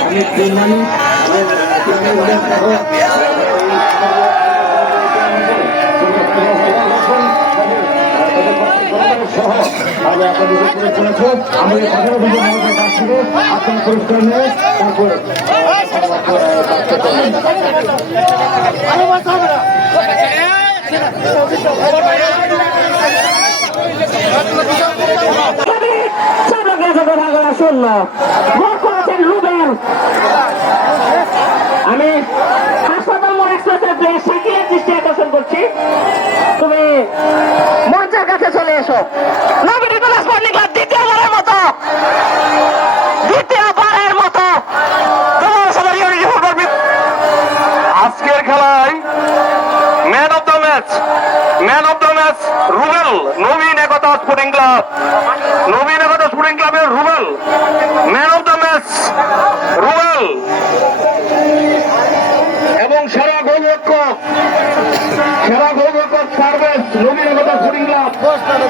আমি তিনমানি সহ থেকে তারা আমি তিন মানুষ আমি আপনাদের আমি কাছ থেকে আপনার পুরস্কার নিয়ে তারপরে শূন্য এসো। নবীন নিকোলাস পর্ণিকা দ্বিতীয়বারের মতো। দ্বিতীয়বারের মতো। তোমার সবার ইউনিটি ফুটবল আজকের খেলায় man of the match man of the match Rubel. Nabin Ekta sporting club Nabin Ekta sporting ক্লাবের Rubel. Man of the match Rubel. এবং সেরা গোলরক্ষক সেরা গোলরক্ষক সার্ভেস নবীন